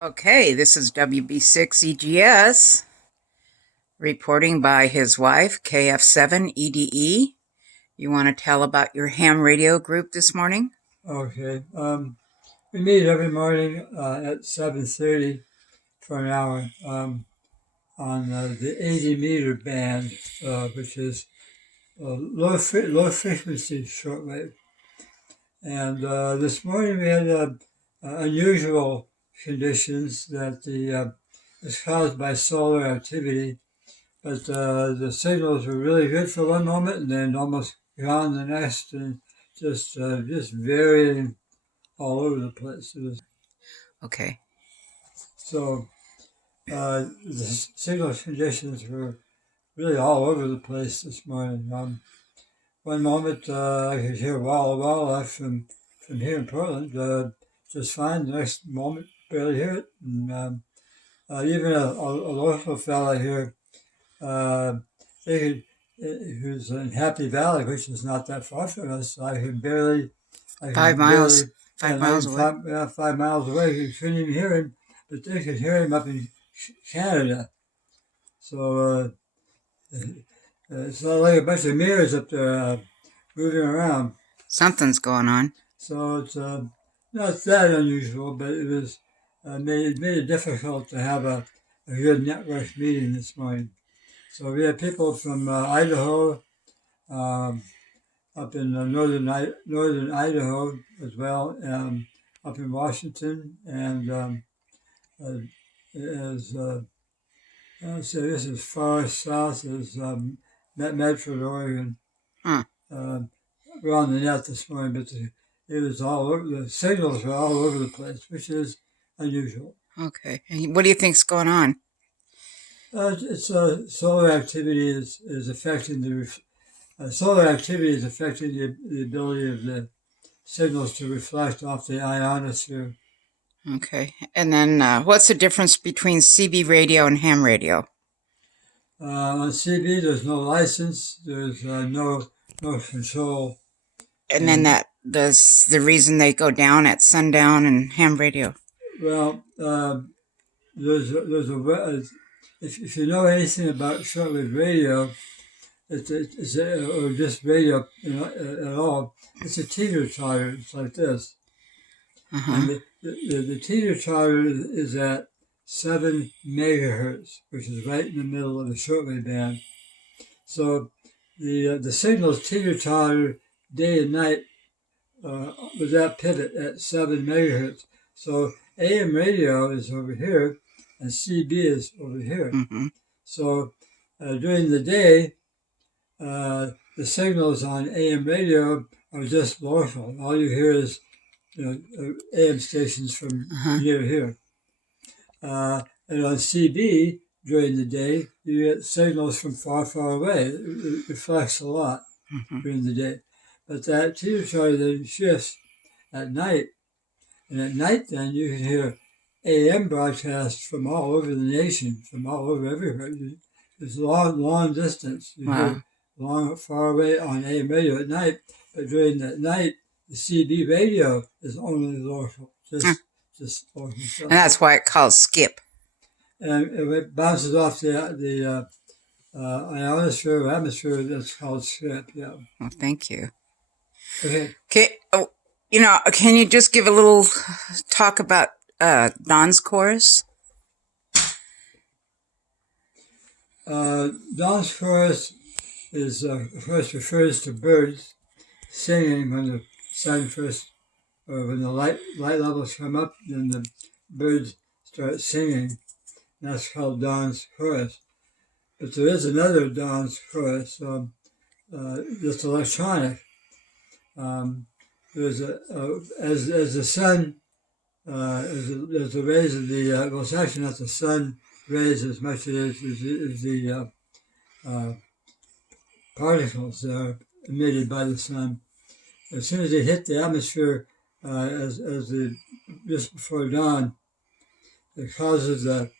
Okay, this is WB6EGS reporting by his wife, KF7EDE. You want to tell about your ham radio group this morning? Okay. We meet every morning at 7:30 for an hour on the 80-meter band, which is low frequency shortwave. And this morning we had unusual conditions that is caused by solar activity, but the signals were really good for one moment and then almost gone the next, and just varying all over the place. It was Okay. So the signal conditions were really all over the place this morning. One moment I could hear Walla Walla from here in Portland just fine. The next moment, barely hear it. And even a local fella here, they could, who's in Happy Valley, which is not that far from us, I could barely, 5 miles. barely, 5 miles away. 5 miles away. You couldn't even hear him, but they could hear him up in Canada. So it's not like a bunch of mirrors up there moving around. Something's going on. So it's not that unusual, but it was made it difficult to have a good network meeting this morning. So we had people from Idaho, up in northern Idaho as well, up in Washington, and as so this is far south as Medford, Oregon. Huh. We're on the net this morning, but it was all over. The signals were all over the place, which is unusual. Okay. And what do you think's going on? It's solar activity is affecting solar activity is affecting the ability of the signals to reflect off the ionosphere. Okay. And then what's the difference between CB radio and ham radio? On CB, there's no license. There's no control. And then that's the reason they go down at sundown and ham radio. Well, there's a if you know anything about shortwave radio, or just radio at all, it's a teeter-totter. It's like this. And the teeter-totter is at 7 megahertz, which is right in the middle of the shortwave band. So the signals teeter-totter day and night with that pivot at 7 megahertz. So AM radio is over here, and CB is over here. So during the day, the signals on AM radio are just local. All you hear is AM stations from near here. And on CB, during the day, you get signals from far, far away. It reflects a lot during the day. But that teeter-totter then shifts at night. And at night then you can hear AM broadcasts from all over the nation, from all over everywhere. There's long distance. You hear far away on AM radio at night. But during that night, the CB radio is only local, just local stuff. And that's why it calls skip. And it bounces off the ionosphere or atmosphere. That's called skip. Yeah. Well, thank you. Okay. Oh, can you just give a little talk about Don's chorus? Don's chorus is, of course, refers to birds singing when the sun first, or when the light levels come up, then the birds start singing. That's called Don's chorus. But there is another Don's chorus that's electronic. There's as the sun, as the rays of the well, it's actually not the sun rays as much as the particles that are emitted by the sun. As soon as they hit the atmosphere, just before dawn, it causes the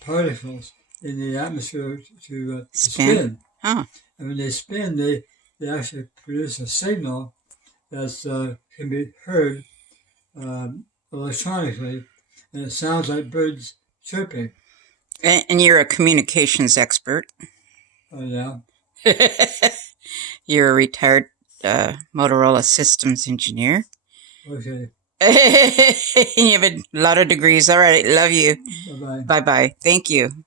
particles in the atmosphere to spin. Huh. And when they spin, they actually produce a signal that can be heard electronically, and it sounds like birds chirping. And you're a communications expert. Oh, yeah. You're a retired Motorola systems engineer. Okay. You have a lot of degrees. All right. Love you. Bye-bye. Bye-bye. Thank you.